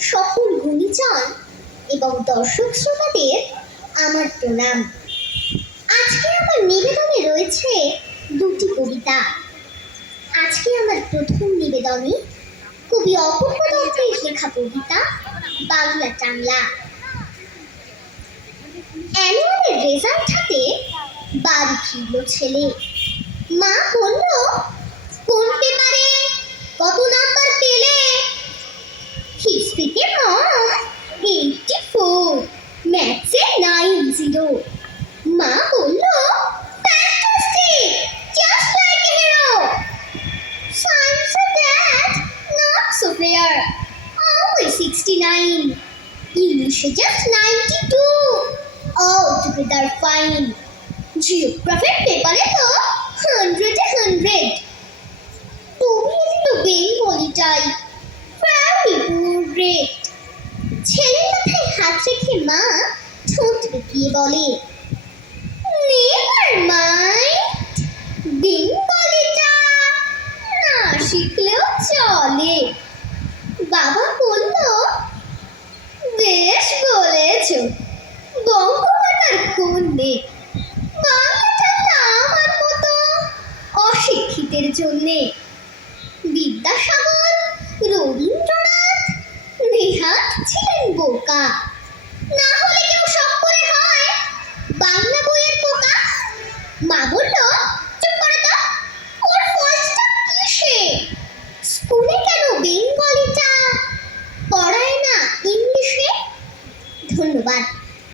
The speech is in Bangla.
সকল গুণীজন এবং দর্শক শ্রোতাদের আমার প্রণাম। আজকে আমার নিবেদনে রয়েছে দুটি কবিতা। আজকে আমার প্রথম নিবেদনে কবি অপূর্ব লেখা কবিতা বাংলা টাংলা। অ্যানুয়ালের রেজাল্ট হাতে বাড়ি ছেলে। মা বলল, কোন পেপারে হিস্ট্রিতে মম এইটটি ফোর ম্যাথসে নাইন জিরো মা বলল fantastic just like a hero সায়েন্সে that not so fair only 69 ইংলিশে জাস্ট 92 all together fine. জিওগ্রাফির পেপারে তো হান্ড্রেডে হান্ড্রেড তুমি তো বেঙ্গলিটাই ভ্যারি মা ঠোঁট বেঁকিয়ে বলে নেভার মাইন্ড বেঙ্গলিটা না শিখলেও চলে। বাবা বলল, বেশ বলেছ, বঙ্গমাতার খুন নেই বাংলাটা আমার মতো অশিক্ষিতের জন্যে। বিদ্যাসাগর, রবীন্দ্রনাথ, নেহাত ছিলেন বোকা। না হলে কেউ করে হয়। বাংলা বইয়ের পোকা? মা বলল, চুপ করে তো। ওর ফলসটা কিসে? স্কুলে কেন বেঙ্গলিটা পড়ায় না ইংলিশে? ধন্যবাদ।